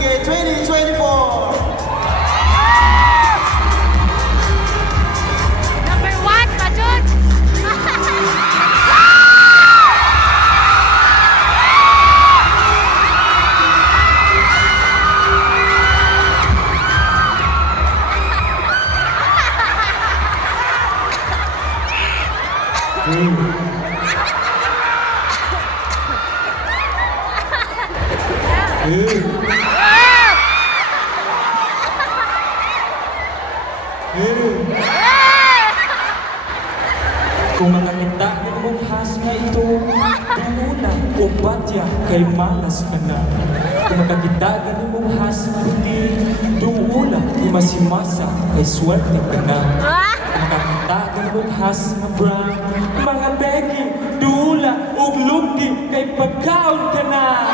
Pasige 2024. Number 1, Majud! Kung makakita ng bukas nga ito, tunguna o batya kay malas ka na. Kung makakita ng bukas nga iti, tunguna o masimasa kay swerte ka na. Kung makakita ng bukas nga bra, mga begi, duula o lugi kay pagkaon ka na.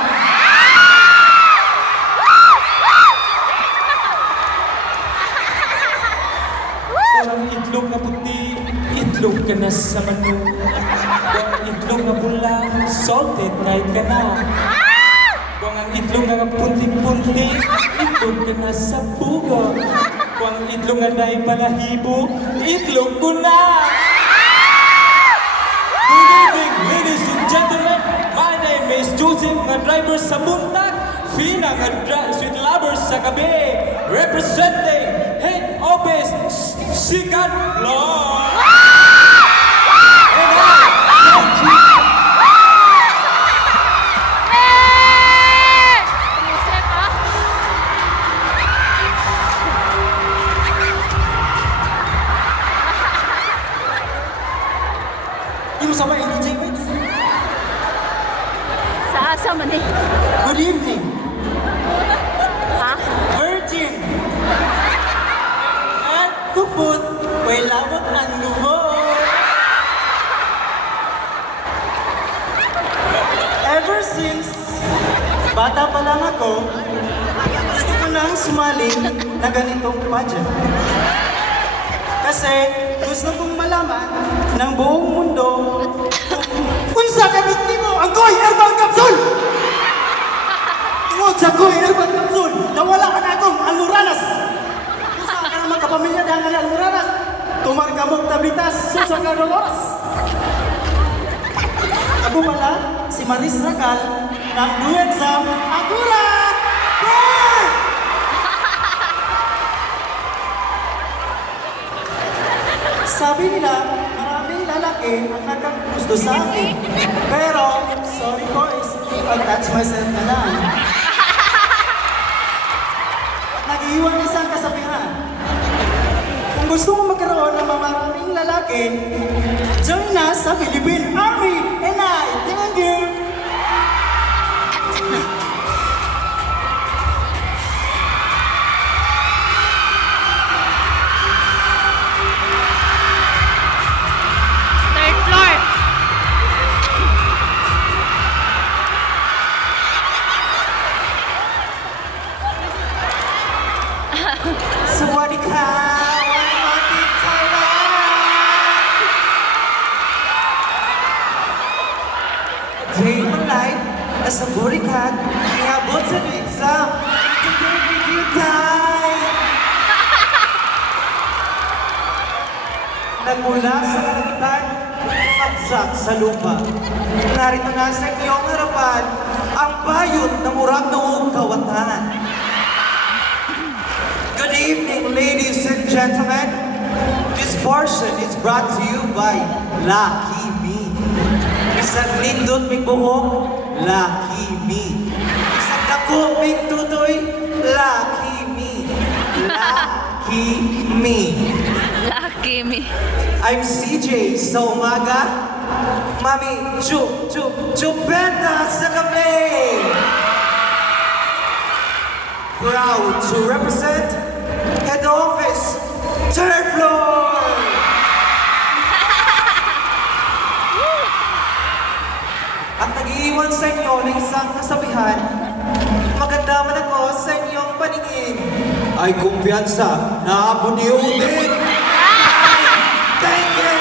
Walang itlog na puti, itlog ka na sa manu. Walang itlog na pula, salted kahit ka na. Kung ang itlog na punti-punti, itlog ka na sa bugo. Kung ang itlog na dahil balahibo, itlog ko na! Good evening, ladies and gentlemen. My name is Joseph, nga driver sa Buntag. Fina, nga sweet lovers sa gabi. Representing Head Office Sikat Vlog. And I thank you. Yusef, ah. Yung sama energy, mates. Sa asa man eh. Good evening, Ha? Virgin. At kupot, may lamot ang lubot. Ever since bata pa lang ako, gusto ko nang sumali na ganitong pageant. Kasi gusto kong malaman ng buong mundo kung sa kabit mo ang Goy Herbal Capsule! Tungod sa Goy Herbal Capsule, nawala ka na akong almuranas! Kung saan ka naman kapamilya dahil nga almuranas, tumargamog tabitas, susa ka oras! Ako pala, si Maris Racal, ng New Exam, Agura! Yeah! Sabi nila, maraming lalaki ang nagkagusto sa akin. Pero, sorry boys, I'll touch myself na lang. At nag-iwan isang kasabihan. Kung gusto mo magkaroon ng maraming lalaki, join na sa Philippine Army. And I thank you. Third floor. Sawadika! Wanawatik Thailand! Day of life, as a burikat, iabot sa exam, today with you die! Nagmula sa kalangitan, pagsak sa lupa. Narito na sa iyong harapan, ang bayot na murag noong kawatan. Good evening, ladies and gentlemen. This portion is brought to you by Lucky Me. Isang lindot may buhok, Lucky Me. Isang dako may tutoy, Lucky Me. Lucky Me. Lucky me. I'm CJ sa umaga. Mami, chupeta sa gabi. Proud to represent Head Office, third floor. At nag-iwan sa inyo ng isang kasabihan, maganda man ako sa inyong paningin. Ay kumpiyansa na abuniw din. Thank you!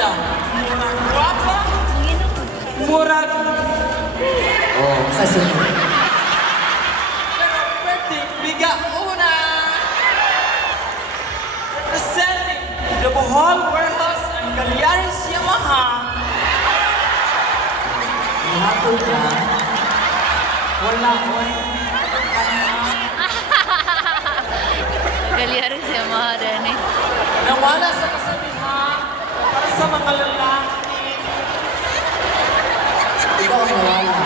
ganda, murag guwapa, murag Oh, kasunod. pero pwede biga una. Representing the Bohol Warehouse and Galyares Yamaha. Ihapon ka. Wala ko eh. Galyarin siya mga Dani. Nawala sa kasabihan para sa mga lalaki. Ikaw ang nawala.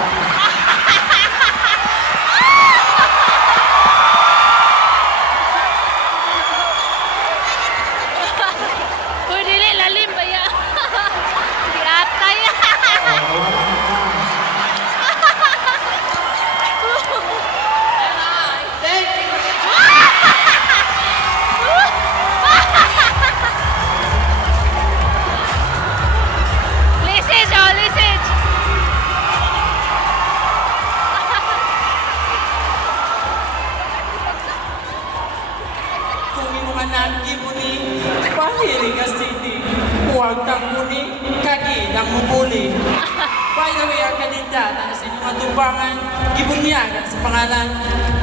Uy, dili, lalim ba yan? Di atay. Nawala na ka. Thank you. Lisage, oh, lisage. Kung inuman nagi mo ni pahiring nga city, huwag kang muni, kagi nang mubuli. By the way, ang kandidat na sa inyong atubangan, gibunyagan sa pangalan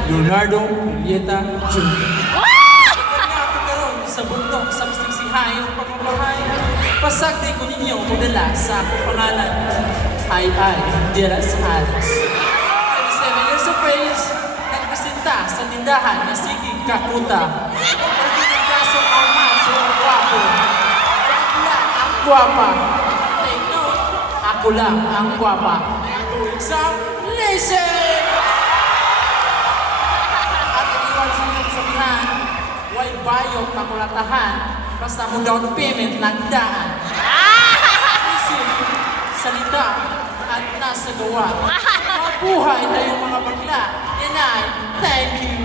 Leonardo Julieta Jr. Nga ako karon sa bundok sa masigsihayong pagmamahay, pasagdi ko ninyo mudala sa akong pangalan. Ay, de las Alas. 27 years of age, nagpresenta sa tindahan na Sige Kakuta. Pagkinagkasong ang maso ang gwapo. Wala ang gwapa. Take note, ako lang ang gwapa. Isang listen! At ang iwan sa inyong sabihan, why bayog makulatahan, basta mo down payment lang daan. Isip, salita, at nasa gawa. Mabuhay tayong mga bagla. Yan ay, thank you.